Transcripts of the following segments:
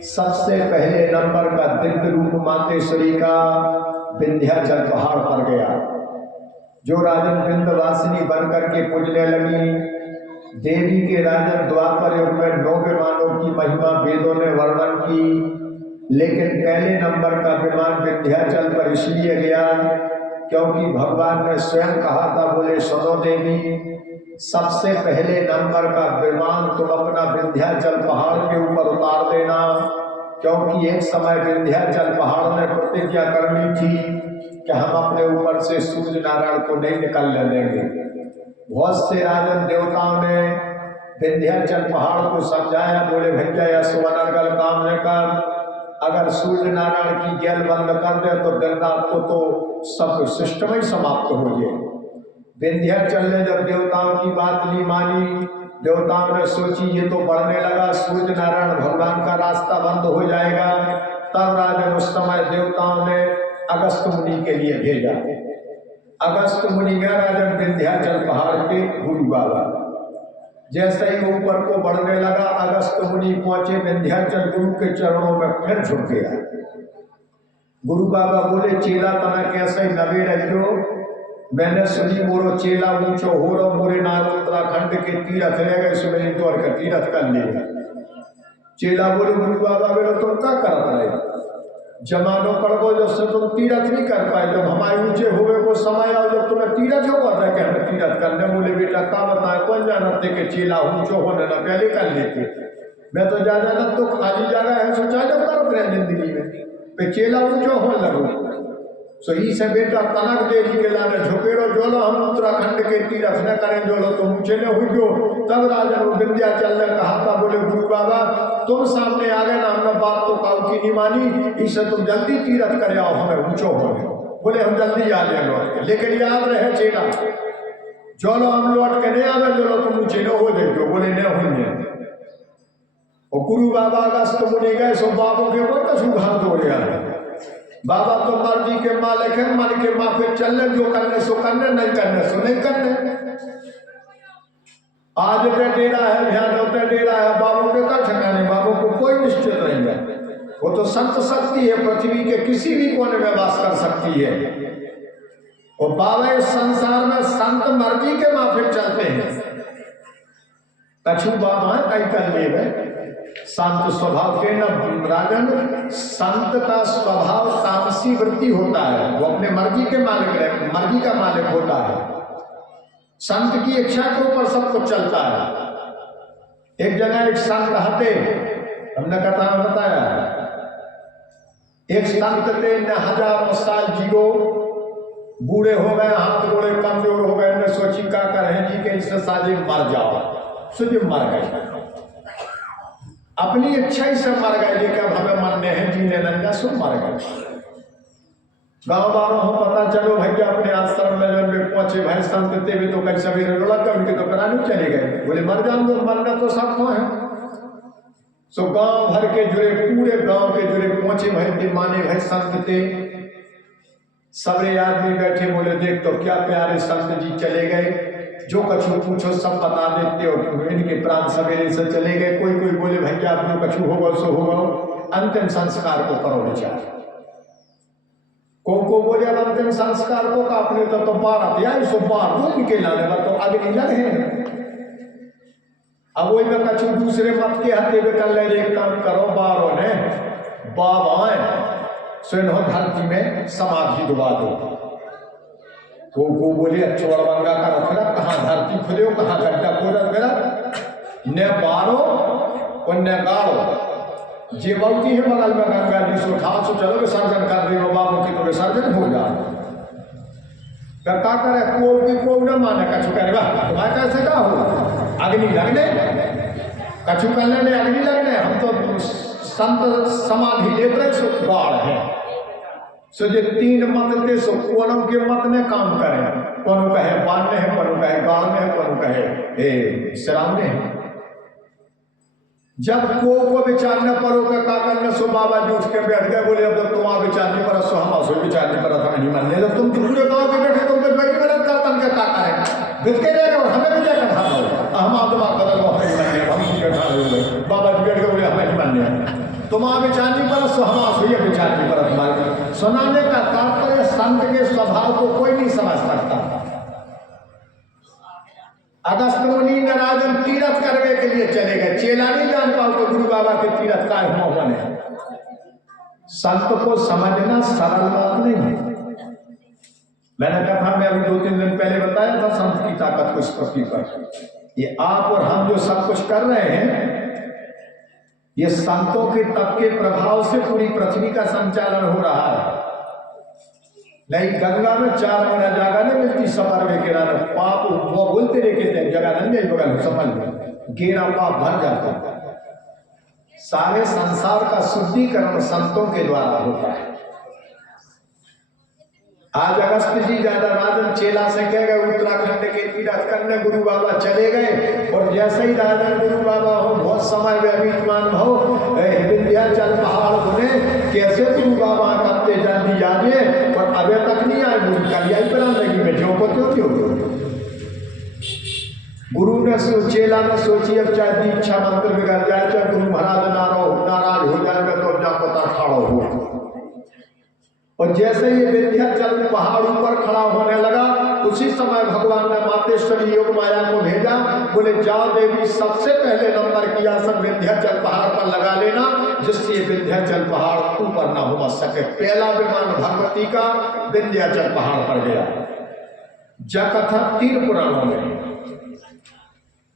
सबसे पहले नंबर का दिव्य रूप मातेश्वरी का विंध्याचल पहाड़ पर गया। जो राजन विंध्यवासिनी बन करके पूजने लगी, देवी के राजन द्वापर युग में 9 विमानों की महिमा वेदों ने वर्णन की, लेकिन पहले नंबर का विमान विंध्याचल पर इसलिए गया क्योंकि भगवान ने स्वयं कहा था, बोले सुनो देवी, सबसे पहले नंबर का विमान तुम अपना विंध्याचल पहाड़ के ऊपर उतार देना, क्योंकि एक समय विंध्याचल पहाड़ ने प्रतिज्ञा कर ली थी कि हम अपने ऊपर से सूर्य नारायण को नहीं निकलने देंगे। बहुत से राजन देवताओं ने विंध्याचल पहाड़ को समझाया, बोले भैया यह सुवनर्गल काम है कर, अगर सूर्य नारायण की गैल बंद कर दे तो दिन रात को तो सब सिस्टम ही समाप्त हो जाए। विंध्याचल ने जब देवताओं की बात नहीं मानी, देवताओं ने सोची ये तो बढ़ने लगा, सूर्य नारायण भगवान का रास्ता बंद हो जाएगा। तब राजन उस समय देवताओं ने अगस्त मुनि के लिए भेजा। अगस्त मुनि गया राजन विंध्याचल पहाड़ के गुरु बाबा। जैसे ही ऊपर को बढ़ने लगा, अगस्त मुनि पहुंचे विंध्याचल गुरु के चरणों में फिर झुक गया। गुरु बाबा बोले चेला तना कैसे नवे रहियो, मैंने सुनी मोरो चेला ऊंचो हो रो, मोरे नाम उत्तराखंड के तीरथ रह गए, सो मेरी द्वार का तीरथ कर लिया। चेला बोले गुरु बाबा बोले तुम क्या कर रहे, जमानो पड़ गो जब से तुम तीरथ नहीं कर पाए, जब हमारे ऊंचे हुए को समय आओ जब तुम्हें तीरथ हो रहा है हमें तीरथ करने। बोले बेटा का बताए कौन जाना थे कि चेला ऊंचो होने ना पहले कर लेते, मैं तो ज्यादा ना तो खाली जगह है सोचा जब कर रहे जिंदगी में पे चेला ऊंचो हो लगो। सो से बेटा तनक देवी के लाने झुकेरो जोलो हम उत्तराखंड के तीरथ न करें, जोलो तुम ऊंचे न हुई जो। तब राजा विंध्याचल ने कहा था, बोले गुरु बाबा तुम सामने आ गए ना, हमने बात तो काउ की नहीं मानी, इससे तुम जल्दी तीरथ कर आओ, हमें ऊंचो हो गए। बोले हम जल्दी आ जाए लौट के, लेकिन याद रहे चेला जोलो हम लौट के नहीं आवे, जोलो तुम ऊंचे न हो देखो। बोले न हुई। और गुरु बाबा अगस्त मुनि गए, सो बाबू के ऊपर कछु घात हो गया। बाबा तो मर्जी के मालिक है, मन के माफे चलने, जो करने सो करने, नहीं करने सो नहीं करने। आज पे डेरा है, ध्यान होते डेरा है, बाबू के का ठिकाने, बाबू को कोई निश्चित नहीं है। वो तो संत शक्ति है, पृथ्वी के किसी भी कोने में वास कर सकती है। और बाबा इस संसार में संत मर्जी के माफे चलते हैं। कछु बाबा कई कर ले शांत स्वभाव के न राजन, संत का स्वभाव तामसी वृत्ति होता है, वो अपने मर्जी के मालिक है, मर्जी का मालिक होता है। संत की इच्छा के ऊपर सब कुछ चलता है। एक जगह एक संत हते, हमने कथा बताया, एक संत थे न 1000 साल जियो, बूढ़े हो गए, हाथ गोड़े कमजोर हो गए, ने सोची क्या करें जी के इससे साजे मर जाओ, सोचे मर गए, अपनी इच्छा ही से मर गए, लेकिन अब हमें मरने हैं, जीने नंगा सो मर गए। गाँव वालों को पता चलो भैया अपने आश्रम में जब पहुंचे भाई संत थे भी तो कई सवेरे लग गए, उनके तो करानी चले गए। बोले मर जाओ, मरना तो सबको है। सो गांव भर के जुड़े, पूरे गांव के जुड़े पहुंचे भाई थे, माने भाई संत थे, सबरे आदमी बैठे। बोले देख तो क्या प्यारे संत जी चले गए, जो कछु पूछो सब बता देते हो, इनके प्राण सवेरे से चले गए। कोई कोई बोले भैया आप जो कछु होगा सो होगा, अंतिम संस्कार को करो विचार। को बोले अब अंतिम संस्कार को का अपने तो बार या सो बार रूप के लाने पर तो अग्नि लगे। अब वही में कछु दूसरे मत के हत्या में कर ले, एक काम करो बारों ने बाबाएं स्वयं धरती में समाधि डुबा दो। वो बोले चौड़बंगा का रखना, कहाँ धरती खुदे, कहाँ गड्ढा खोदल गया, न बारो और न गाड़ो। जे बहुती है बगल में गंगा जी सो उठा सो चलो विसर्जन कर दे, बाबू की तो विसर्जन हो जाए। क्या करे को न माने, कछु करे तुम्हारे कैसे का हो, अग्नि लगने, कछु करने ने अग्नि लगने। हम तो संत समाधि ले रहे सो बाढ़ है, सो जो 3 मत थे सो कोनो के मत ने काम करें, कोनो कहे बांधने है, कोनो कहे गाड़ने है, कोनो कहे श्रावने है। जब को विचार न पड़ो का करने सो बाबा जी उठ के बैठ गए। बोले अब तो तुम विचार नहीं करा, सो हम सो विचार नहीं करा, हमें नहीं मानने। जब तुम पूरे गाँव के बैठे तुम बैठी मदद करतन के का करें, बिजके रहे और हमें भी जाकर हम आप दिमाग बदल हमें नहीं मानने, हम बैठा बाबा जी बैठ गए, बोले हमें नहीं मानने। तुम विचारनी परत सो हम आसुई विचारनी परत मार्ग। सुनाने का तात्पर्य संत के स्वभाव को कोई नहीं समझ सकता। अगस्त मुनि राजन तीरथ करने के लिए चले गए, चेला नहीं जान पाओ तो गुरु बाबा के तीरथ का मोहन है। संत को समझना सरल बात नहीं है। मैंने कथा में अभी 2-3 दिन पहले बताया था संत की ताकत को इस पृथ्वी पर। ये आप और हम जो सब कुछ कर रहे हैं, ये संतों के तप के प्रभाव से पूरी पृथ्वी का संचालन हो रहा है। नहीं गंगा में 4 महीना जगह नहीं मिलती, सफर में गिरा पाप वो बोलते रहे जगह नहीं मिल बगल सफल में गिरा पाप भर जाता। सारे संसार का शुद्धिकरण संतों के द्वारा होता है। आज अगस्त जी ज्यादा राजन चेला से कह गए उत्तराखंड के तीरथ करने, गुरु बाबा चले गए और जैसे ही राजन गुरु बाबा हो बहुत समय व्यतीतमान हो विंध्याचल पहाड़ बने, कैसे गुरु बाबा करते जल्दी आजे और अभी तक नहीं आए। गुरु कलियाई पर लगी में जो को क्यों गुरु ने चेला ने सोची अब चाहे दीक्षा मंत्र बिगड़ जाए, चाहे गुरु महाराज नाराज हो जाएगा तो जा पता ठाड़ो हो। और जैसे ये विंध्याचल पहाड़ ऊपर खड़ा होने लगा, उसी समय भगवान ने मातेश्वरी योग माया को भेजा, बोले जाओ देवी सबसे पहले नंबर की आसन विंध्याचल पहाड़ पर लगा लेना, जिससे ये विंध्याचल पहाड़ ऊपर ना हो सके। पहला विमान भगवती का विंध्याचल पहाड़ पर गया। जब कथा 3 पुराणों में,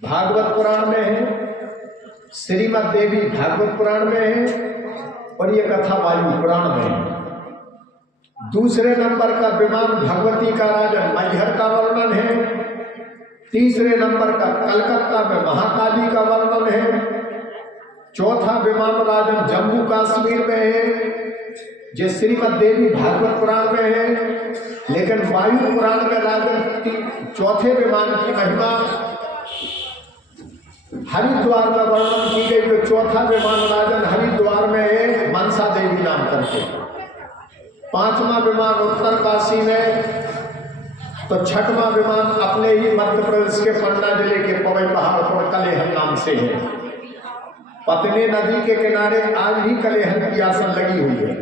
भागवत पुराण में है, श्रीमद देवी भागवत पुराण में है और ये कथा वायु पुराण में है। दूसरे नंबर का विमान भगवती का राजन मैहर का वर्णन है। तीसरे नंबर का कलकत्ता में महाकाली का वर्णन है। चौथा विमान राजन जम्मू कश्मीर में है, जो श्रीमद देवी भागवत पुराण में है। लेकिन वायु पुराण में राजन चौथे विमान की महिमा हरिद्वार में वर्णन की गई। जो चौथा विमान राजन हरिद्वार में है, मनसा देवी नाम करके। 5वां विमान उत्तर काशी में, तो 6वां विमान अपने ही मध्य प्रदेश के पन्ना जिले के पवई पहाड़ पर कलेहन नाम से है। पत्नी नदी के किनारे आज भी कलेहन की आसन लगी हुई है।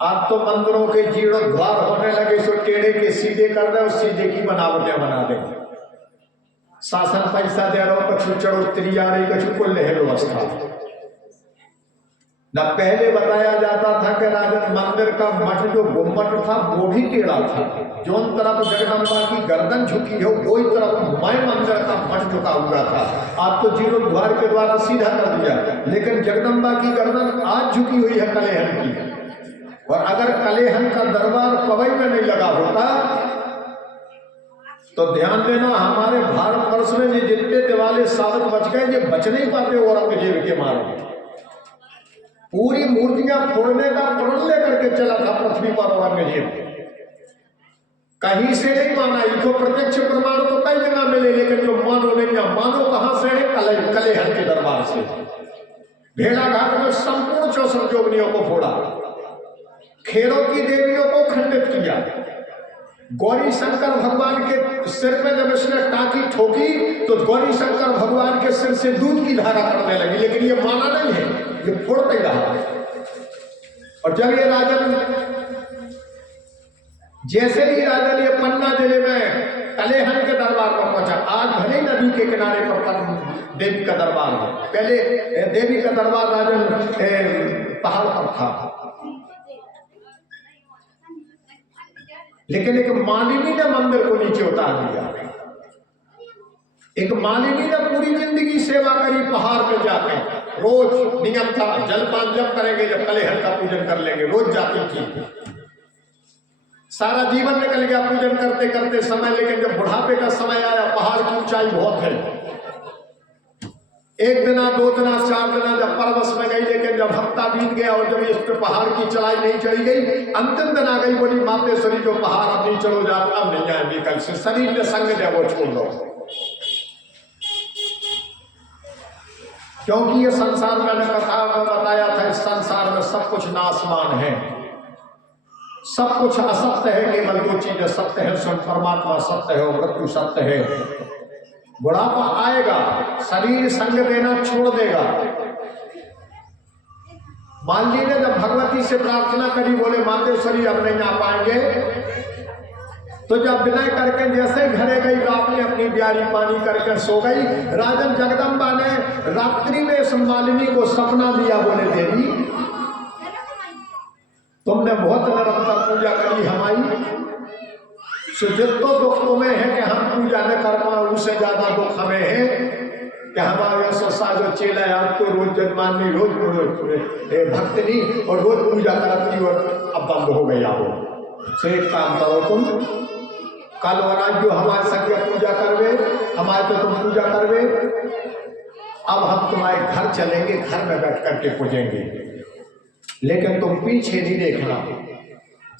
आज तो मंदिरों के जीर्णोद्धार होने लगे, सो टेढ़े के सीधे कर दे और सीधे की बनावटें बना दे। शासन पैसा दे रहा, कछु चढ़ोतरी आ रही, कछु कुल है व्यवस्था। न पहले बताया जाता था कि राजन मंदिर का मठ जो गुम्बद था वो भी टेढ़ा था। जो तरफ जगदम्बा की गर्दन झुकी हो वही तरफ मैं मंदिर का मठ झुका हुआ था। आप तो जीर्णोद्धार के द्वारा सीधा कर दिया, लेकिन जगदम्बा की गर्दन आज झुकी हुई है कलेहन की। और अगर कलेहन का दरबार पवई में नहीं लगा होता तो ध्यान देना, हमारे भारतवर्ष में ये जितने दिवाले साबित बच गए, ये बच नहीं पाते औरंगजेब के मारे। पूरी मूर्तियां फोड़ने का प्रण लेकर के चला था पृथ्वी पर औरंगजेब। कहीं से नहीं माना, इसको प्रत्यक्ष प्रमाण तो कई जगह मिले, लेकिन जो मानो नहीं, मानो कहां से है? कलेहन के दरबार से। भेड़ाघाट में संपूर्ण 64 जोगनियों को फोड़ा, खेरों की देवियों को खंडित किया। गौरी शंकर भगवान के सिर में जब इसने टाकी ठोकी तो गौरी शंकर भगवान के सिर से दूध की धारा करने लगी, लेकिन ये माना नहीं है, ये फोड़ते रहा। और जब ये राजन, जैसे ही राजन ये पन्ना जिले में कलेहन के दरबार पर पहुंचा, आज भले नदी के किनारे पर देवी का दरबार है, पहले देवी का दरबार राजन पहाड़ पर था। लेकिन एक मालिनी ने मंदिर को नीचे उतार दिया। एक मालिनी ने पूरी जिंदगी सेवा करी पहाड़ पे जाके, रोज नियम था जलपान जब करेंगे जब कलेहन का पूजन कर लेंगे, रोज जाती थी। सारा जीवन निकल गया पूजन करते करते समय, लेकिन जब बुढ़ापे का समय आया, पहाड़ की ऊंचाई बहुत है, 1 दिन 2 दिन 4 दिन जब परवश में गई, लेकिन जब हफ्ता बीत गया और जब इस पे पहाड़ की चढ़ाई नहीं चढ़ी गई, अंतिम दिन आ गई, बोली मातेश्वरी जो पहाड़ अब नहीं चलो जाओ, अब नहीं आएंगे, कल से शरीर ने संग दे वो छोड़ दो। क्योंकि ये संसार मैंने कथा में बताया था, इस संसार में सब कुछ नाशमान है, सब कुछ असत्य है। केवल 2 चीजें सत्य है, स्वयं परमात्मा सत्य है और मृत्यु सत्य है। बुढ़ापा आएगा, शरीर संग देना छोड़ देगा, माली ने जब भगवती से प्रार्थना करी, बोले मातेश्वरी अब नहीं आ पाएंगे, तो जब विनय करके जैसे ही घरे गई, रात में अपनी ब्यारी पानी करके सो गई। राजन जगदम्बा ने रात्रि में इस मालिनी को सपना दिया, बोले देवी तुमने बहुत निरंतर पूजा करी हमारी, सो जितना दुख तुम्हें है कि हम पूजा न कर पाए, उससे ज्यादा दुख हमें है कि हमारे ससा जो चेला है आपको रोज जजमानी, रोज भक्तनी और रोज पूजा करती और अब बंद हो गई। आओ सो एक काम करो, तुम कल और आज जो हमारे संग पूजा करवे, हमारे तो तुम पूजा करवे, अब हम तुम्हारे घर चलेंगे, घर में बैठ करके पूजेंगे, लेकिन तुम पीछे नहीं देखना।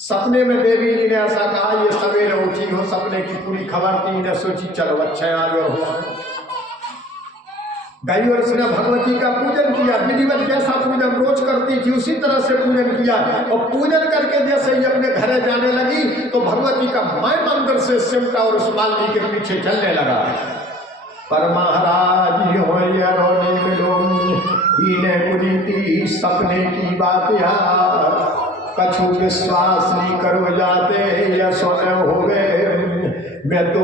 सपने में देवी जी ने ऐसा कहा, ये सवेरे उठी हो, सपने की पूरी खबर थी, ने सोची चलो अच्छा आज और हुआ गई, और उसने भगवती का पूजन किया। विधिवत जैसा पूजन रोज करती थी उसी तरह से पूजन किया, और पूजन करके जैसे ही अपने घर जाने लगी तो भगवती का माय मंदिर से सिमटा और उस माली के पीछे चलने लगा। पर महाराज हो सपने की बात यार, कछु विश्वास नहीं करो जाते, या सोने हो गए मैं तो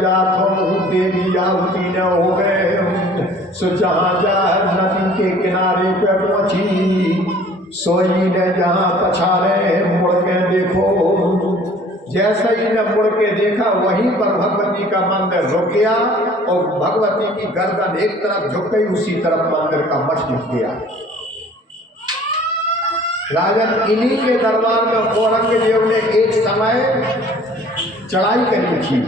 जात हूँ, देवी आहुति न हो गए। सो जहाँ जहाँ नदी के किनारे पे पहुंची, सोई ने जहाँ पछाड़े मुड़ के देखो, जैसे ही ने मुड़ के देखा वहीं पर भगवती का मंदिर रुक गया, और भगवती की गर्दन एक तरफ झुक गई, उसी तरफ मंदिर का मठ झुक गया। राजन इन्हीं के दरबार में औरंगजेब ने एक समय चढ़ाई करी थी।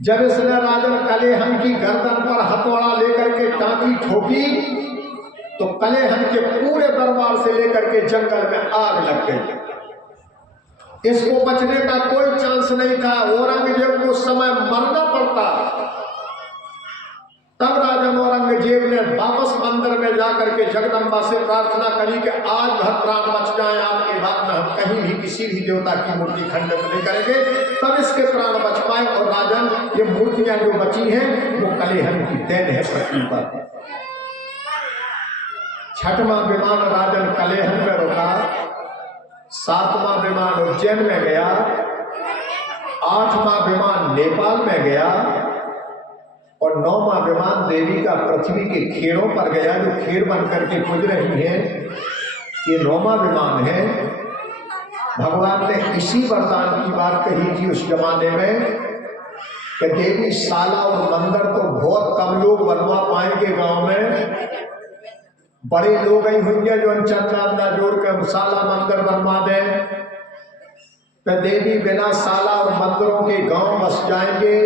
जब इसने राजन कलेहन की गर्दन पर हथौड़ा लेकर के टांगी ठोकी, तो कलेहन के पूरे दरबार से लेकर के जंगल में आग लग गई। इसको बचने का कोई चांस नहीं था, औरंगजेब को उस समय मरना पड़ता। तब राजन औरंगजेब ने वापस मंदिर में जाकर के जगदम्बा से प्रार्थना करी कि आज भर प्राण बच जाए, आपके बाद में हम कहीं भी किसी भी देवता की मूर्ति खंडित नहीं करेंगे, तब इसके प्राण बच पाए। और राजन ये मूर्तियां जो बची हैं वो कलेहन की देन है पृथ्वी पर। छठवां विमान राजन कलेहन में रुका, सातवां विमान उज्जैन में गया, आठवां विमान नेपाल में गया, और नौवां विमान देवी का पृथ्वी के खेरों पर गया, जो खेर बन करके पूज रही है, ये नौवां विमान है। भगवान ने इसी वरदान की बात कही थी उस जमाने में कि देवी साला और मंदिर तो बहुत कम लोग बनवा पाएंगे, गांव में बड़े लोग ही होंगे जो चंदा जोड़ कर साला मंदिर बनवा दें, तो देवी बिना साला और मंदिरों के गांव बस जाएंगे,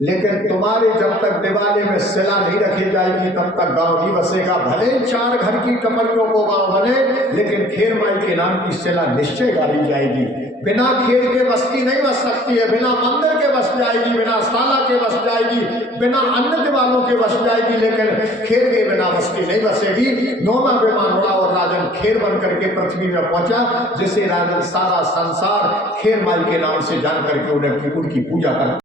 लेकिन तुम्हारे जब तक दिवाली में सिला नहीं रखी जाएगी तब तक गांव नहीं बसेगा। भले 4 घर की टपरियों को गांव बने, लेकिन खेर माई के नाम की सिला निश्चय गाड़ी जाएगी। बिना खेर के बस्ती नहीं बस सकती है, बिना मंदिर के बस जाएगी, बिना साला के बस जाएगी, बिना अन्न दिवालों के बस जाएगी, लेकिन खेर के बिना बस्ती नहीं बसेगी। नौवां विमान उड़ा और राजन खेर बन करके पृथ्वी में पहुंचा, जिसे राजन सारा संसार खेर माई के नाम से जान करके उनकी पूजा कर